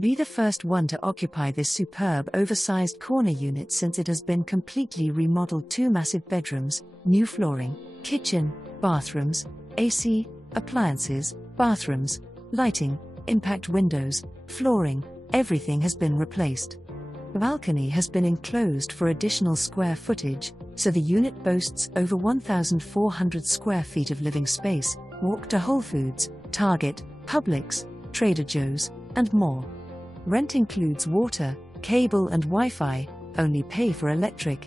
Be the first one to occupy this superb oversized corner unit since it has been completely remodeled. 2 massive bedrooms, new flooring, kitchen, bathrooms, AC, appliances, bathrooms, lighting, impact windows, flooring, everything has been replaced. The balcony has been enclosed for additional square footage, so the unit boasts over 1,400 square feet of living space. Walk to Wholefoods, Target, Publix, Trader Joe's, and more. Rent includes water, cable and Wi-Fi, only pay for electric.